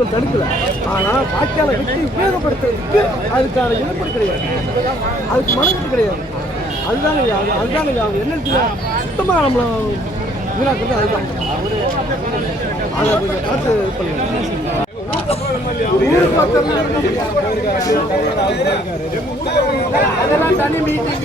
அரசாங்கம் தடுக்கல. ஆனால் வாய்க்காலை வெட்டி உபயோகப்படுத்துறதுக்கு அதுக்கான இழப்பீடு கிடையாது, அதுக்கு மனக்கட்டு கிடையாது. அதுதானே அவங்க என்ன சுத்தமாக நம்மளை வீணாக்குறது. அதுதான் அதை கொஞ்சம் பார்த்து பண்ணுங்க. அதெல்லாம் தனி மீட்டிங்.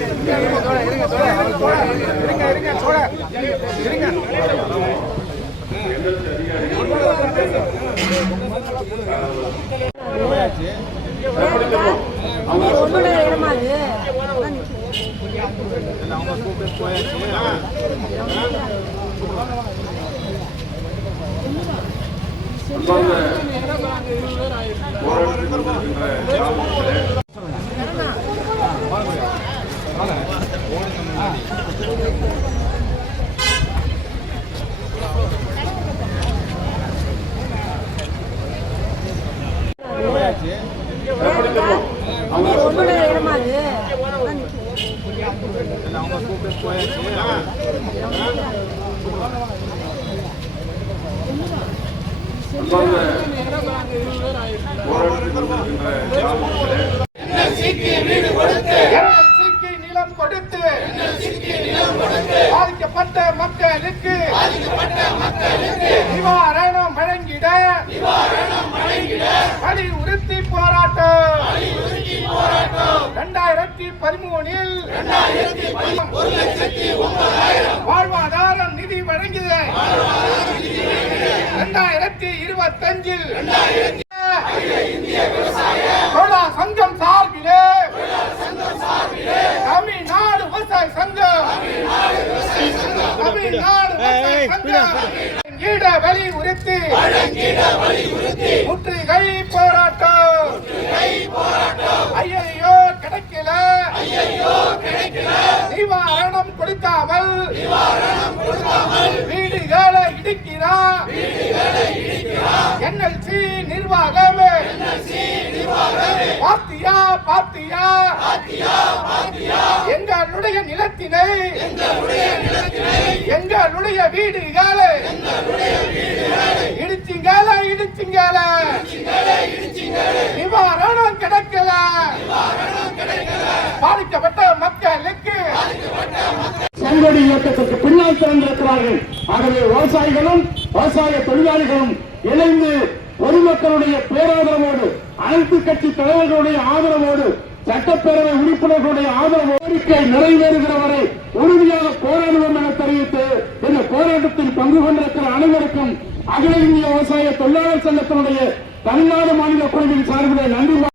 நிலம் கொடுத்து பாதிக்கப்பட்ட மக்களுக்கு நிவாரணம் வழங்கிட வலியுறுத்தி போராட்டம். 2013 வாழ்வாதாரம் நிதி வழங்கியது. 2025 சங்கம் சார்பிலே தமிழ்நாடு விவசாய சங்கம் வலியுறுத்தி முற்றுகை போராட்டம். ஐயோ கிடைக்கல நிவாரணம் கொடுக்காமல் வீடுகளை இடிக்கிறார் NLC நிர்வாகமே. பாத்தியா எங்களுடைய நிலத்தினை எங்களுடைய வீடுகளை இடிச்சிங்கள நிவாரணம் கிடைக்கல. பாதிக்கப்பட்ட மக்களுக்கு செங்கோடி இயக்கத்திற்கு பின்னால் திறந்திருக்கிறார்கள். ஆகவே விவசாயிகளும் விவசாய தொழிலாளிகளும் இணைந்து பொதுமக்களுடைய பேராதரவோடு அனைத்து கட்சி தலைவர்களுடைய ஆதரவோடு சட்டப்பேரவை உறுப்பினர்களுடைய ஆதரவு கோரிக்கை நிறைவேறுகிற வரை உறுதியாக போராடுவோம் என தெரிவித்து இந்த போராட்டத்தில் பங்கு கொண்டிருக்கிற அனைவருக்கும் அகில இந்திய விவசாய தொழிலாளர் சங்கத்தினுடைய தமிழ்நாடு மாநில குழுவின் சார்பிலே நன்றி.